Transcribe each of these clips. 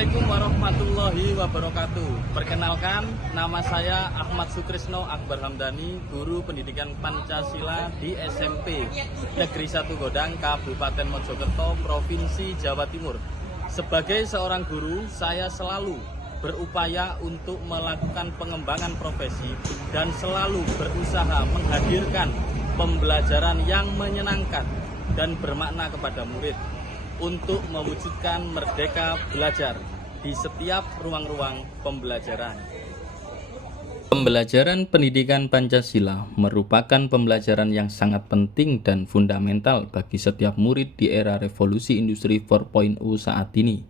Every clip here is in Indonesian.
Assalamualaikum warahmatullahi wabarakatuh. Perkenalkan, nama saya Ahmad Sukrisno Akbar Hamdani, guru pendidikan Pancasila di SMP Negeri 1 Godang, Kabupaten Mojokerto, Provinsi Jawa Timur. Sebagai seorang guru, saya selalu berupaya untuk melakukan pengembangan profesi dan selalu berusaha menghadirkan pembelajaran yang menyenangkan dan bermakna kepada murid untuk mewujudkan merdeka belajar di setiap ruang-ruang pembelajaran. Pembelajaran pendidikan Pancasila merupakan pembelajaran yang sangat penting dan fundamental bagi setiap murid di era revolusi industri 4.0 saat ini,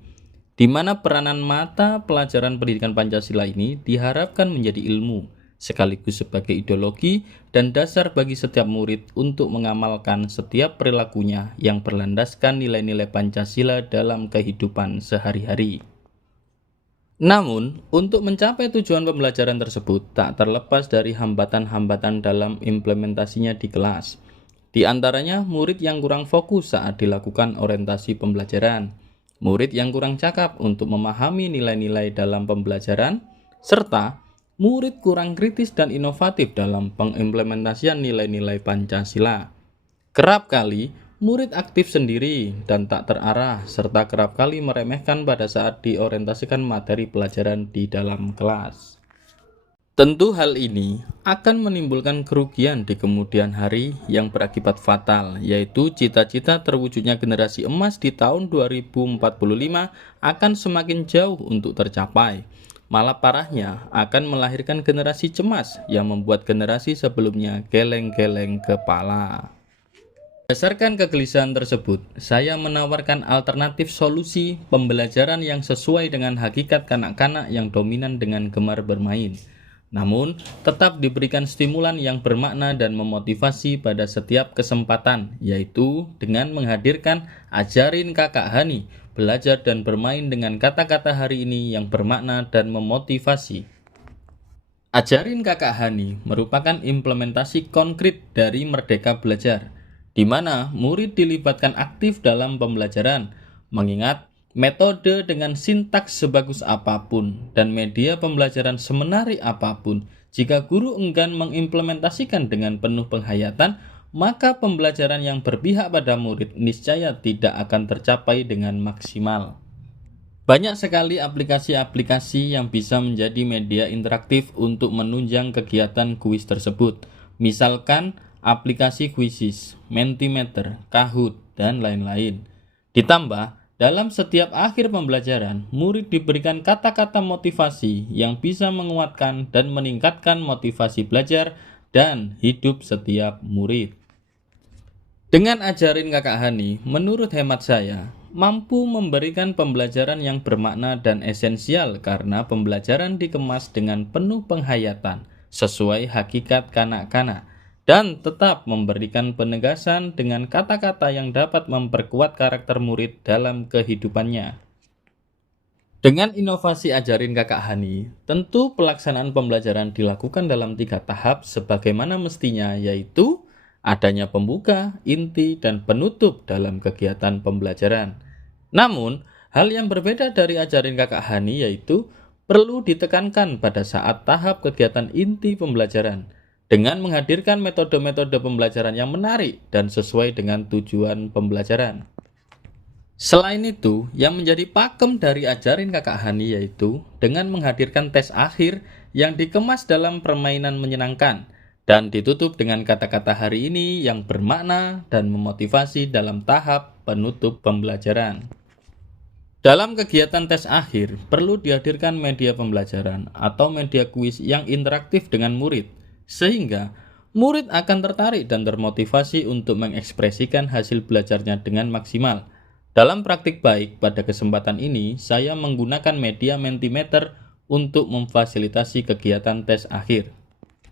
di mana peranan mata pelajaran pendidikan Pancasila ini diharapkan menjadi ilmu, sekaligus sebagai ideologi dan dasar bagi setiap murid untuk mengamalkan setiap perilakunya yang berlandaskan nilai-nilai Pancasila dalam kehidupan sehari-hari. Namun, untuk mencapai tujuan pembelajaran tersebut tak terlepas dari hambatan-hambatan dalam implementasinya di kelas. Di antaranya, murid yang kurang fokus saat dilakukan orientasi pembelajaran, murid yang kurang cakap untuk memahami nilai-nilai dalam pembelajaran, serta murid kurang kritis dan inovatif dalam pengimplementasian nilai-nilai Pancasila. Kerap kali, murid aktif sendiri dan tak terarah, serta kerap kali meremehkan pada saat diorientasikan materi pelajaran di dalam kelas. Tentu hal ini akan menimbulkan kerugian di kemudian hari yang berakibat fatal, yaitu cita-cita terwujudnya generasi emas di tahun 2045 akan semakin jauh untuk tercapai. Malah parahnya akan melahirkan generasi cemas yang membuat generasi sebelumnya geleng-geleng kepala. Berdasarkan kegelisahan tersebut, saya menawarkan alternatif solusi pembelajaran yang sesuai dengan hakikat kanak-kanak yang dominan dengan gemar bermain. Namun, tetap diberikan stimulan yang bermakna dan memotivasi pada setiap kesempatan, yaitu dengan menghadirkan Ajarin Kakak Hani, belajar dan bermain dengan kata-kata hari ini yang bermakna dan memotivasi. Ajarin Kakak Hani merupakan implementasi konkret dari Merdeka Belajar, di mana murid dilibatkan aktif dalam pembelajaran, mengingat metode dengan sintaks sebagus apapun dan media pembelajaran semenarik apapun, jika guru enggan mengimplementasikan dengan penuh penghayatan, maka pembelajaran yang berpihak pada murid niscaya tidak akan tercapai dengan maksimal. Banyak sekali aplikasi-aplikasi yang bisa menjadi media interaktif untuk menunjang kegiatan kuis tersebut. Misalkan aplikasi Quizizz, Mentimeter, Kahoot, dan lain-lain. Ditambah, dalam setiap akhir pembelajaran, murid diberikan kata-kata motivasi yang bisa menguatkan dan meningkatkan motivasi belajar dan hidup setiap murid. Dengan Ajarin Kakak Hani, menurut hemat saya, mampu memberikan pembelajaran yang bermakna dan esensial karena pembelajaran dikemas dengan penuh penghayatan sesuai hakikat kanak-kanak dan tetap memberikan penegasan dengan kata-kata yang dapat memperkuat karakter murid dalam kehidupannya. Dengan inovasi Ajarin Kakak Hani, tentu pelaksanaan pembelajaran dilakukan dalam 3 tahap sebagaimana mestinya, yaitu adanya pembuka, inti, dan penutup dalam kegiatan pembelajaran. Namun, hal yang berbeda dari Ajarin Kakak Hani yaitu perlu ditekankan pada saat tahap kegiatan inti pembelajaran dengan menghadirkan metode-metode pembelajaran yang menarik dan sesuai dengan tujuan pembelajaran. Selain itu, yang menjadi pakem dari Ajarin Kakak Hani yaitu dengan menghadirkan tes akhir yang dikemas dalam permainan menyenangkan dan ditutup dengan kata-kata hari ini yang bermakna dan memotivasi dalam tahap penutup pembelajaran. Dalam kegiatan tes akhir, perlu dihadirkan media pembelajaran atau media kuis yang interaktif dengan murid, sehingga murid akan tertarik dan termotivasi untuk mengekspresikan hasil belajarnya dengan maksimal. Dalam praktik baik, pada kesempatan ini, saya menggunakan media Mentimeter untuk memfasilitasi kegiatan tes akhir.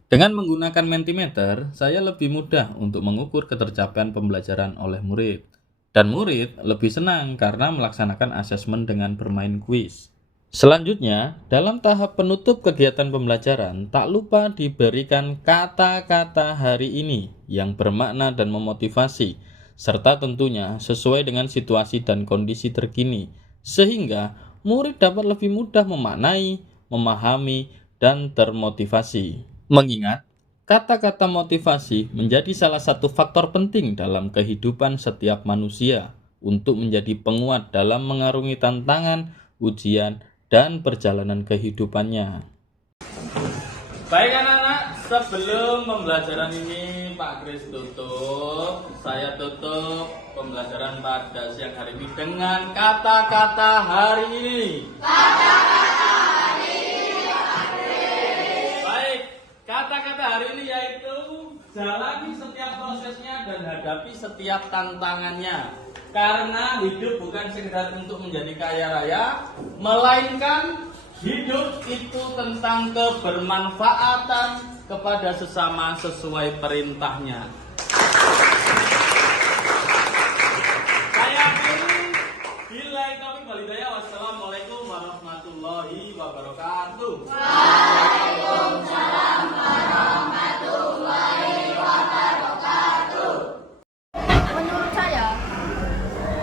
Dengan menggunakan Mentimeter, saya lebih mudah untuk mengukur ketercapaian pembelajaran oleh murid. Dan murid lebih senang karena melaksanakan asesmen dengan bermain kuis. Selanjutnya, dalam tahap penutup kegiatan pembelajaran, tak lupa diberikan kata-kata hari ini yang bermakna dan memotivasi, serta tentunya sesuai dengan situasi dan kondisi terkini, sehingga murid dapat lebih mudah memaknai, memahami, dan termotivasi. Mengingat, kata-kata motivasi menjadi salah satu faktor penting dalam kehidupan setiap manusia untuk menjadi penguat dalam mengarungi tantangan, ujian, dan perjalanan kehidupannya. Baik anak-anak, sebelum pembelajaran ini Pak Kris tutup, saya tutup pembelajaran pada siang hari ini dengan kata-kata hari ini. Kata-kata hari ini, Pak Kris. Baik, kata-kata hari ini yaitu jalani setiap prosesnya dan hadapi setiap tantangannya. Karena hidup bukan sekedar untuk menjadi kaya raya, melainkan hidup itu tentang kebermanfaatan kepada sesama sesuai perintahnya. Saya akhiri. Billahi taufiq wal hidayah. Wassalamualaikum warahmatullahi wabarakatuh. Waalaikumsalam warahmatullahi wabarakatuh. Menurut saya,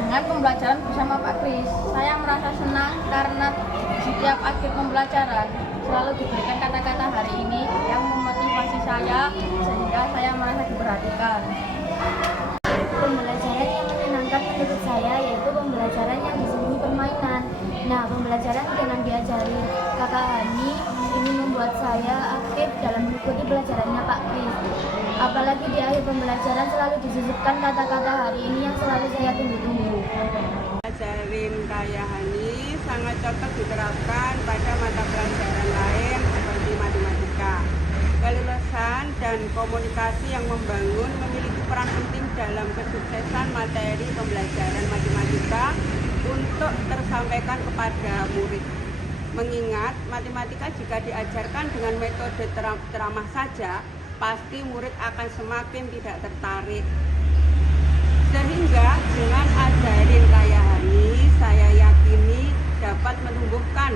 dengan pembelajaran bersama Pak Kris, saya merasa senang karena setiap akhir pembelajaran selalu diberikan kata-kata hari ini yang memotivasi saya sehingga saya merasa diperhatikan. Pembelajaran yang menyenangkan menurut saya yaitu pembelajaran yang disebut permainan. Nah, pembelajaran dengan diajari Kakak Hani ini membuat saya aktif dalam mengikuti pelajarannya Pak Kris. Apalagi di akhir pembelajaran selalu disisipkan kata-kata hari ini yang selalu saya tunggu-tunggu. Ajarin Kak Hani sangat cocok diterapkan pada mata pelajaran lain seperti matematika. Kelulusan dan komunikasi yang membangun memiliki peran penting dalam kesuksesan materi pembelajaran matematika untuk tersampaikan kepada murid. Mengingat matematika jika diajarkan dengan metode ceramah saja, pasti murid akan semakin tidak tertarik. Sehingga dengan ajarin Kak Hani, saya yakini dapat menumbuhkan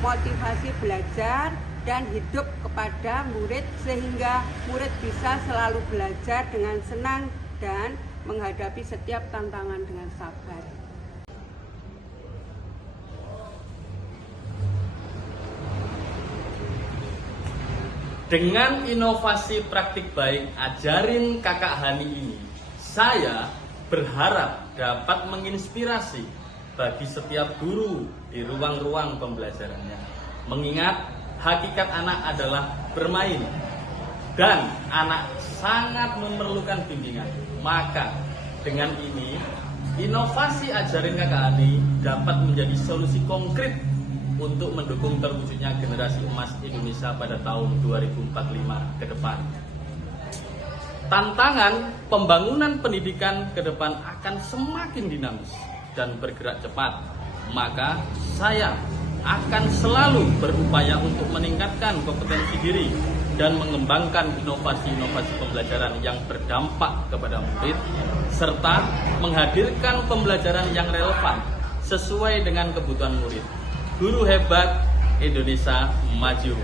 motivasi belajar dan hidup kepada murid sehingga murid bisa selalu belajar dengan senang dan menghadapi setiap tantangan dengan sabar. Dengan inovasi praktik baik ajarin Kakak Hani ini, saya berharap dapat menginspirasi bagi setiap guru di ruang-ruang pembelajarannya. Mengingat hakikat anak adalah bermain dan anak sangat memerlukan bimbingan. Maka dengan ini, inovasi ajarin Kakak Hani dapat menjadi solusi konkret untuk mendukung terwujudnya generasi emas Indonesia pada tahun 2045 ke depan. Tantangan pembangunan pendidikan ke depan akan semakin dinamis dan bergerak cepat. Maka saya akan selalu berupaya untuk meningkatkan kompetensi diri dan mengembangkan inovasi-inovasi pembelajaran yang berdampak kepada murid, serta menghadirkan pembelajaran yang relevan sesuai dengan kebutuhan murid. Guru hebat, Indonesia maju.